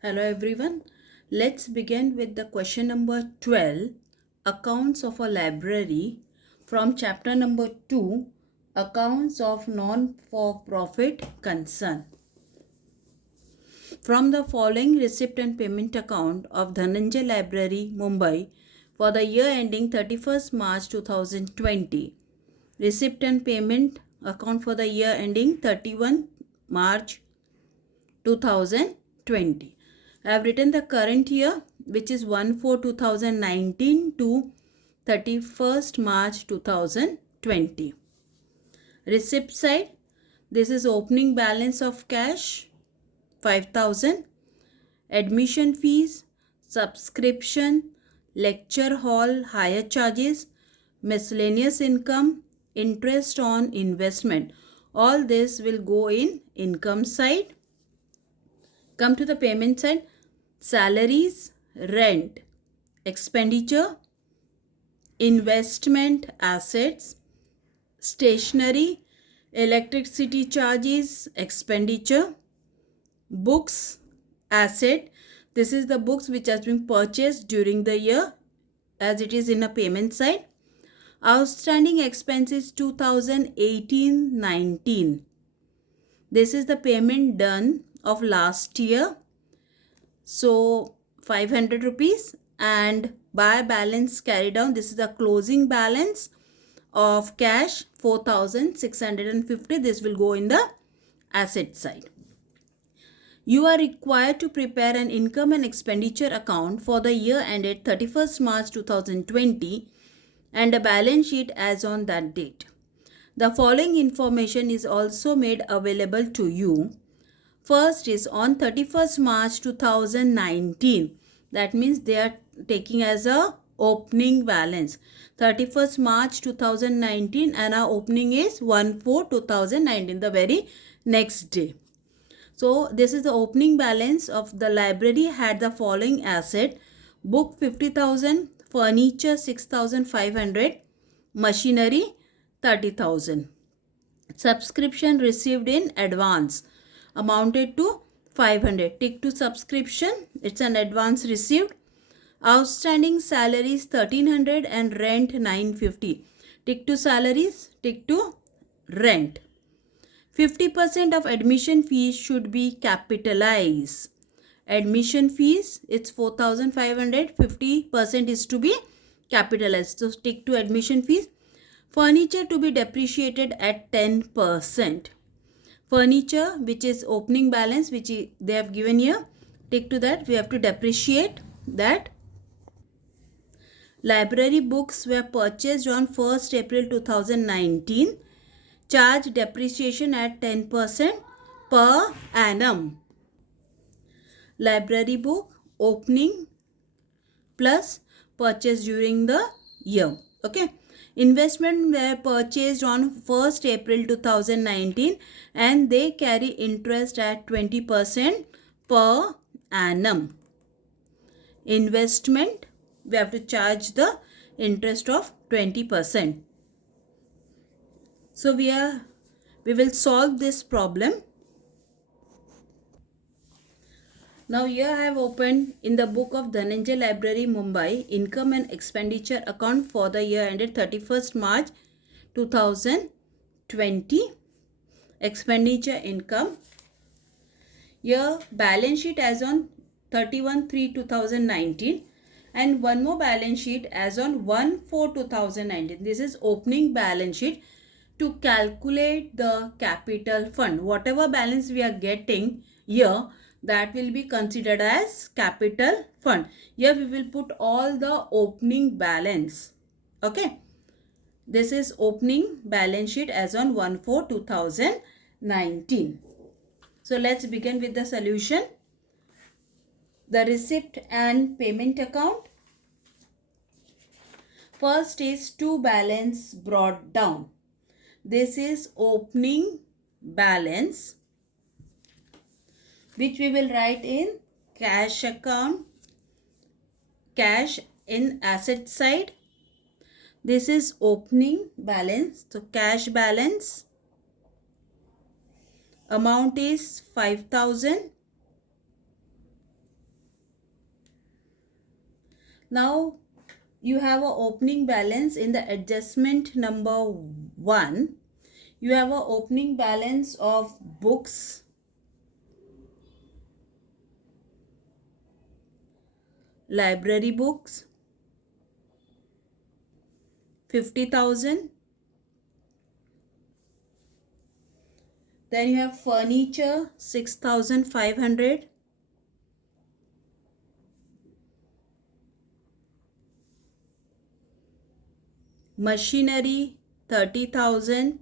Hello everyone. Let's begin with the question number 12, Accounts of a Library, from chapter number 2, Accounts of Non-for-Profit Concern. From the following receipt and payment account of Dhananjay Library, Mumbai, for the year ending 31st March 2020. Receipt and payment account for the year ending 31 March 2020. I have written the current year, which is 1/4/2019 to 31st March 2020. Receipt side, this is opening balance of cash 5,000, admission fees, subscription, lecture hall hire charges, miscellaneous income, interest on investment. All this will go in income side. Come to the payment side, salaries, rent, expenditure, investment assets, stationery, electricity charges, expenditure, books, asset. This is the books which has been purchased during the year as it is in a payment side. Outstanding expenses 2018-19. This is the payment done of last year. So 500 rupees, and by balance carried down, this is the closing balance of cash 4,650. This will go in the asset side. You are required to prepare an income and expenditure account for the year ended 31st March 2020 and a balance sheet as on that date. The following information is also made available to you. First is on 31st March 2019. That means they are taking as a opening balance. 31st March 2019 and our opening is 1/4/2019, the very next day. So this is the opening balance of the library had the following asset: book 50,000, furniture 6,500, machinery 30,000. Subscription received in advance amounted to 500. Tick to subscription, it's an advance received. Outstanding salaries 1,300 and rent 950. Tick to salaries, tick to rent. 50% of admission fees should be capitalized. Admission fees, it's 4,500. 50% is to be capitalized. So tick to admission fees. Furniture to be depreciated at 10%. Furniture, which is opening balance, which they have given here, tick to that. We have to depreciate that. Library books were purchased on 1st April 2019. Charge depreciation at 10% per annum. Library book opening plus purchase during the year. Okay. Investment were purchased on 1st April 2019 and they carry interest at 20% per annum. Investment, we have to charge the interest of 20%. So we will solve this problem. Now here I have opened in the book of Dhananjay Library, Mumbai, income and expenditure account for the year ended 31st March 2020. Expenditure income. Here balance sheet as on 31/3/2019 and one more balance sheet as on 1/4/2019. This is opening balance sheet to calculate the capital fund. Whatever balance we are getting here, that will be considered as capital fund. Here we will put all the opening balance. Okay. This is opening balance sheet as on 1/4/2019. So let's begin with the solution. The receipt and payment account. First is to balance brought down. This is opening balance, which we will write in cash account, cash in asset side. This is opening balance, so cash balance. Amount is 5,000. Now you have a opening balance in the adjustment number 1. You have a opening balance of books, library books, 50,000. Then you have furniture, 6,500. Machinery, 30,000.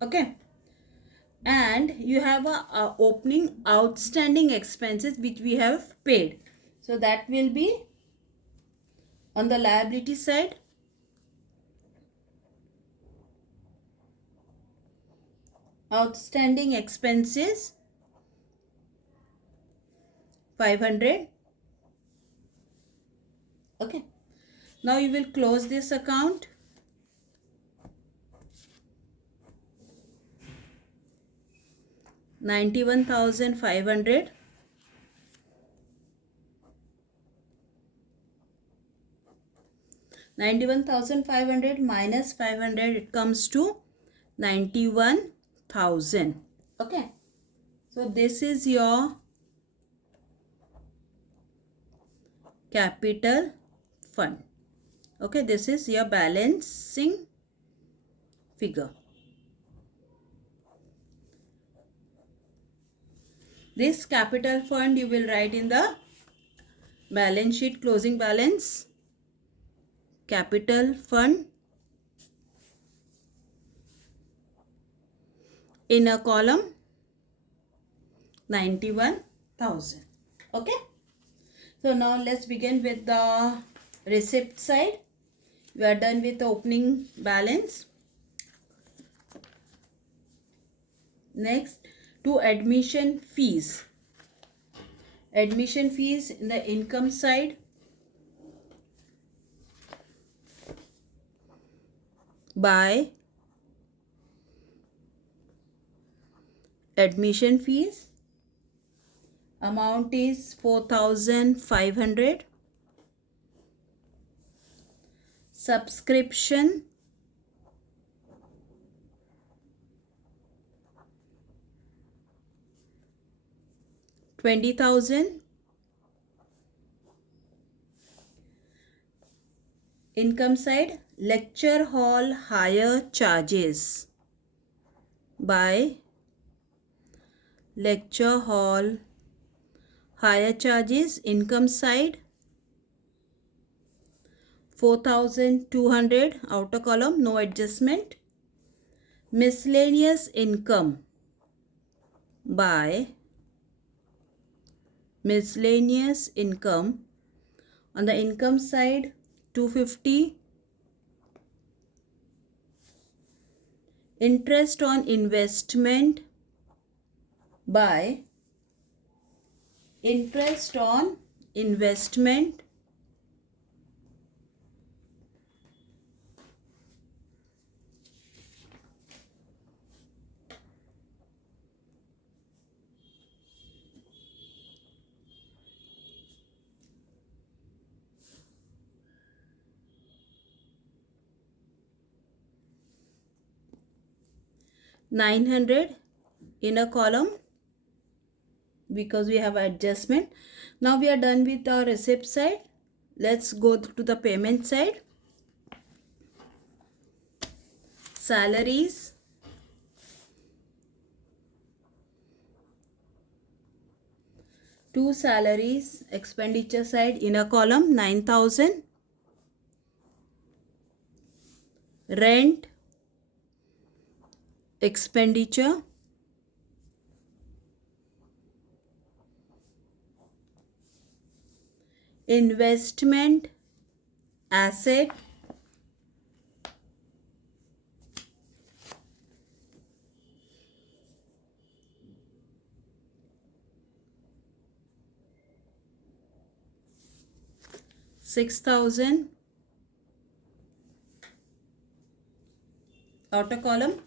Okay. And you have a opening outstanding expenses which we have paid. So that will be on the liability side. Outstanding expenses, 500. Okay. Now you will close this account. $91,500. 91,500 minus 500, it comes to 91,000. Okay. So this is your capital fund. Okay. This is your balancing figure. This capital fund you will write in the balance sheet, closing balance, capital fund, in a column 91,000. Okay. So now let's begin with the receipt side. We are done with the opening balance. Next, to admission fees. Admission fees in the income side, by admission fees, amount is 4,500. Subscription, 20,000. Income side, lecture hall hire charges, by lecture hall hire charges, income side, 4,200. Outer column, no adjustment. Miscellaneous income, by miscellaneous income, on the income side, 250. Interest on investment, by interest on investment, 900 in a column because we have adjustment. Now we are done with our receipt side. Let's go to the payment side. Salaries, two salaries, expenditure side, in a column 9,000. Rent, expenditure, investment, asset, $6,000. Outer column.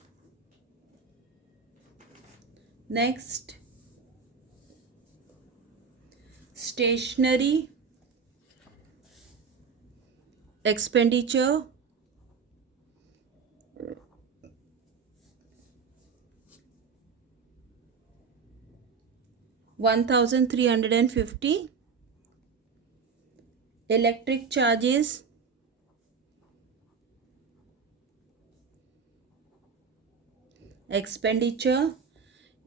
Next, Stationery expenditure 1350. Electric charges expenditure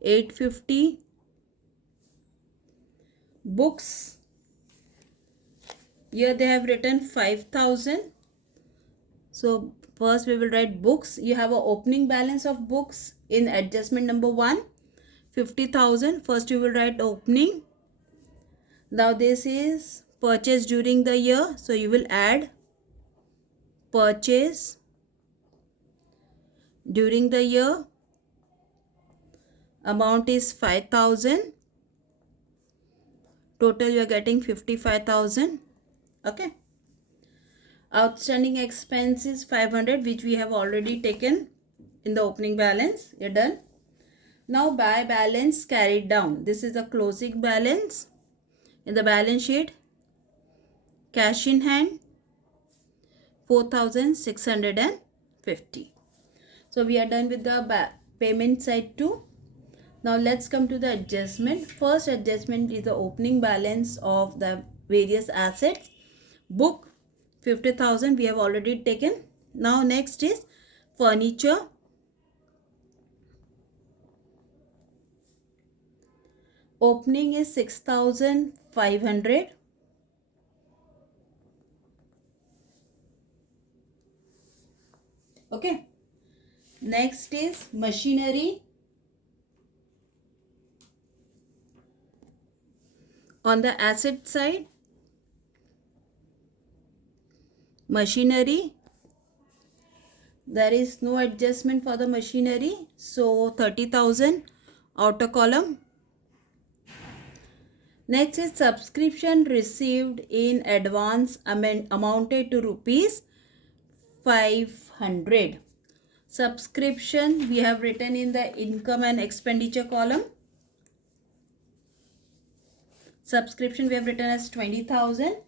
850. Books, here they have written 5000. So first we will write books. You have a opening balance of books in adjustment number 1, 50,000. First you will write opening. Now this is purchase during the year, so you will add purchase during the year. Amount is 5000. Total you are getting 55,000. Okay. Outstanding expense is 500, which we have already taken in the opening balance. You're done. Now buy balance carried down. This is the closing balance in the balance sheet. Cash in hand 4,650. So we are done with the payment side too. Now let's come to the adjustment. First adjustment is the opening balance of the various assets. Book 50,000 we have already taken. Now next is furniture. Opening is 6,500. Okay. Next is machinery. On the asset side, machinery, there is no adjustment for the machinery, so 30,000 outer column. Next is subscription received in advance amounted to rupees 500. Subscription we have written in the income and expenditure column. Subscription we have written as 20,000.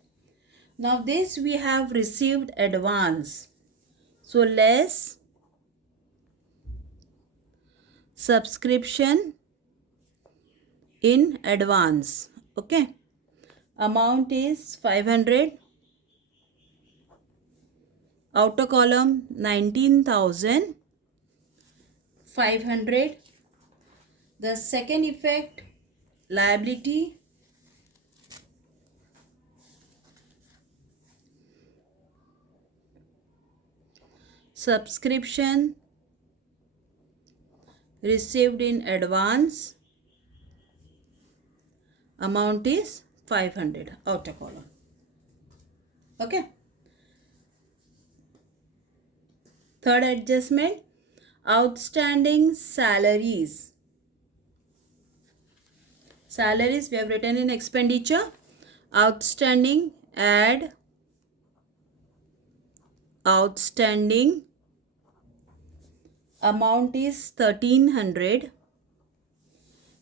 Now this we have received advance. So less subscription in advance. Okay. Amount is 500. Outer column 19,500. The second effect, liability. Subscription received in advance. Amount is 500, outer column. Okay. Third adjustment, outstanding salaries. Salaries we have written in expenditure. Outstanding, add outstanding. Amount is 1300.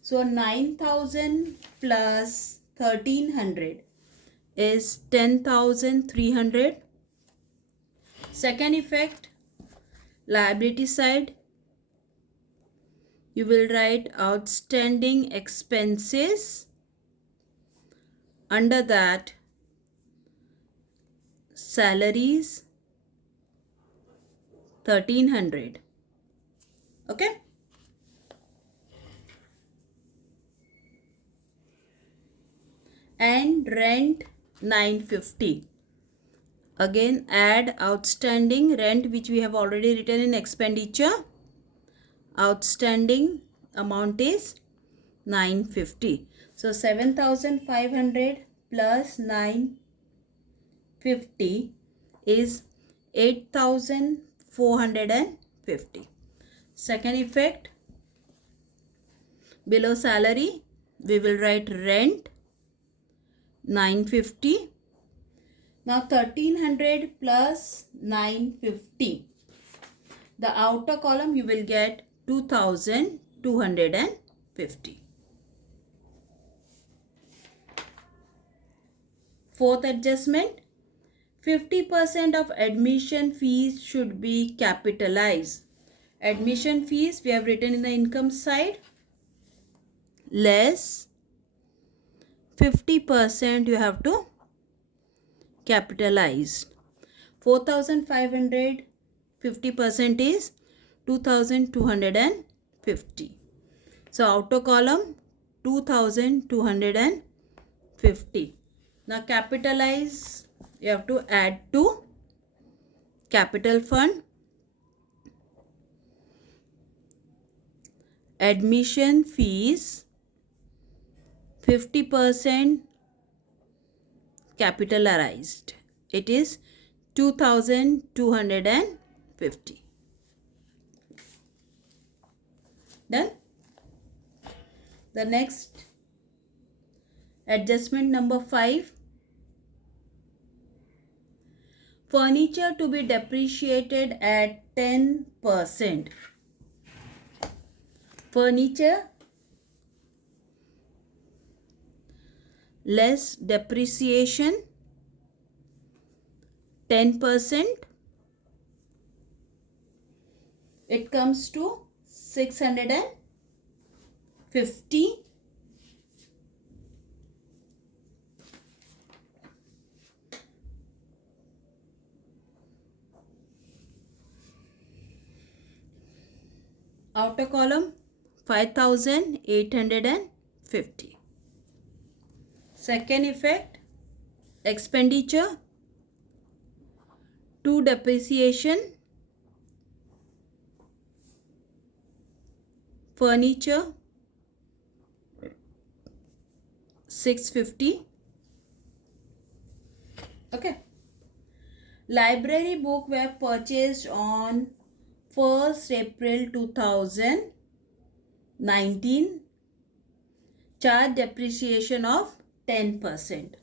So 9,000 plus 1300 is 10,300. Second effect, liability side, you will write outstanding expenses. Under that, salaries 1300. Okay. And rent 950. Again add outstanding rent, which we have already written in expenditure. Outstanding amount is 950. So 7,500 plus 950 is 8,450. Second effect, below salary we will write rent 950. Now 1300 plus 950. The outer column you will get 2,250. Fourth adjustment, 50% of admission fees should be capitalized. Admission fees we have written in the income side, less 50% you have to capitalize. 4,500, 50% is 2,250. So outer column 2,250. Now capitalize, you have to add to capital fund. Admission fees 50% capitalized. It is 2,250. Done. The next adjustment number 5. Furniture to be depreciated at 10%. Furniture less depreciation 10%. It comes to 650. Outer column 5,850. Second effect, expenditure to depreciation. Furniture 650. Okay. Library book were purchased on 1st April 2019. Charge depreciation of 10%.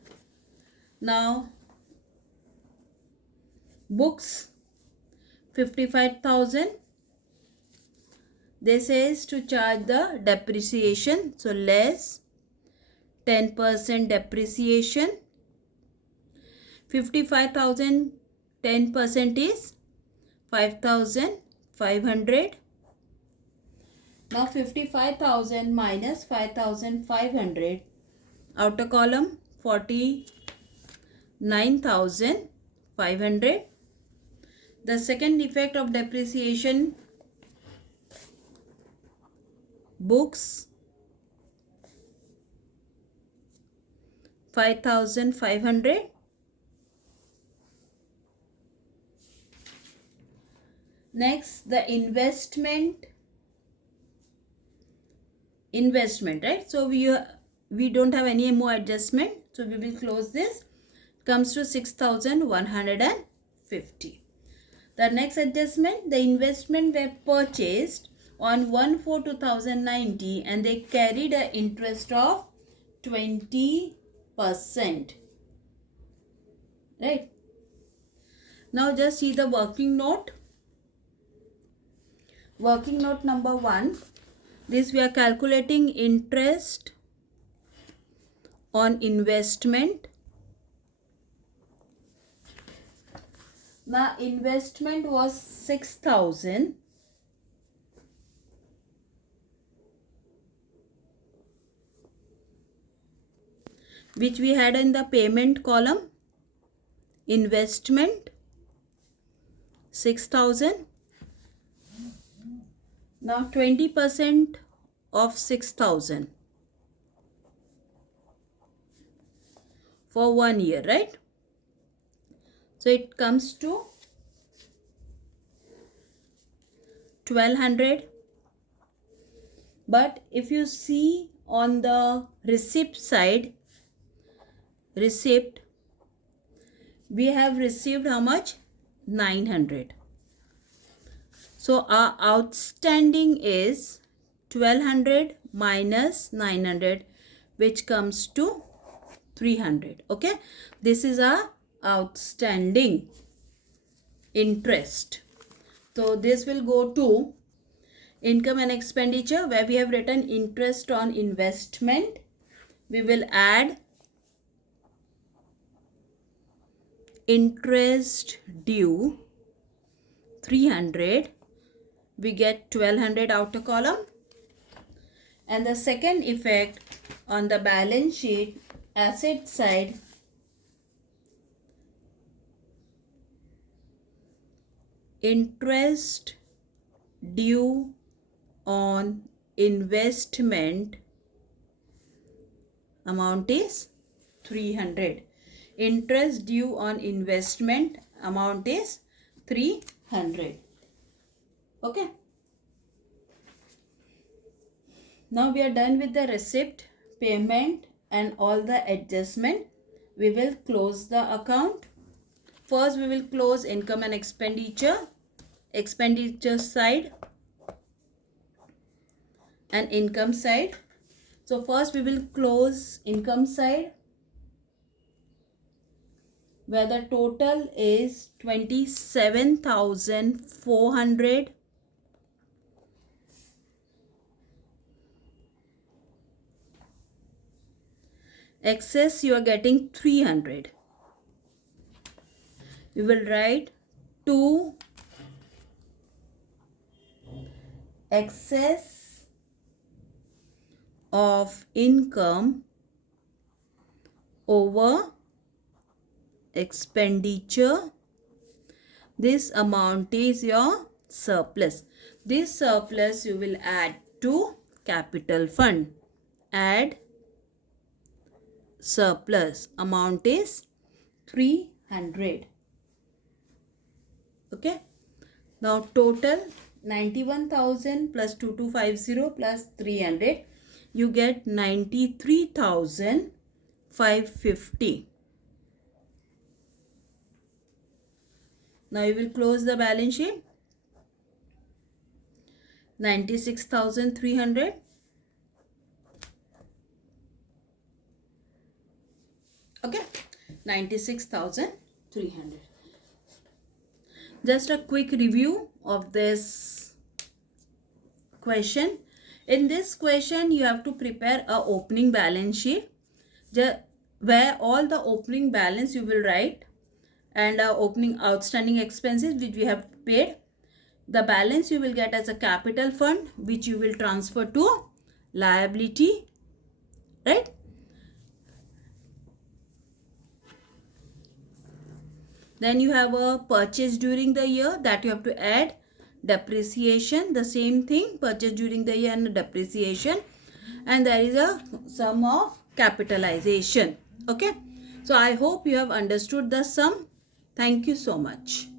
Now books 55,000. This is to charge the depreciation. So less 10% depreciation. 55,000, 10% is 5,500. Now 55,000 minus 5,500. Outer column 49,500. The second effect of depreciation, books 5,500. Next, the investment, right? So we don't have any more adjustment, so we will close this. Comes to 6,150. The next adjustment, the investment were purchased on 1/4/2019 and they carried an interest of 20%. Right? Now just see the working note. Working note number 1. This we are calculating interest on investment. Now investment was 6,000. Which we had in the payment column. Investment 6,000. Now 20% of 6,000 for 1 year, right? So it comes to 1,200. But if you see on the receipt side, receipt, we have received how much? 900. So our outstanding is 1,200 minus 900, which comes to 300. Okay, this is our outstanding interest. So this will go to income and expenditure, where we have written interest on investment. We will add interest due 300, we get 1200 outer column. And the second effect on the balance sheet, asset side, interest due on investment amount is 300. Interest due on investment amount is 300. Okay. Now we are done with the receipt, payment and all the adjustment. We will close the account. First we will close income and expenditure. Expenditure side and income side. So first we will close income side, where the total is 27,400. Excess you are getting 300. We will write 2 excess of income over expenditure. This amount is your surplus. This surplus you will add to capital fund. Add surplus. Amount is 300. Okay. Now total 91,000 plus 2250 plus 300. You get 93,550. Now you will close the balance sheet. 96,300. Okay. 96,300. Just a quick review of this question. In this question, you have to prepare a opening balance sheet where all the opening balance you will write and opening outstanding expenses which we have paid. The balance you will get as a capital fund which you will transfer to liability, right? Then you have a purchase during the year that you have to add. Depreciation, the same thing, purchase during the year and depreciation. And there is a sum of capitalization. Okay. So I hope you have understood the sum. Thank you so much.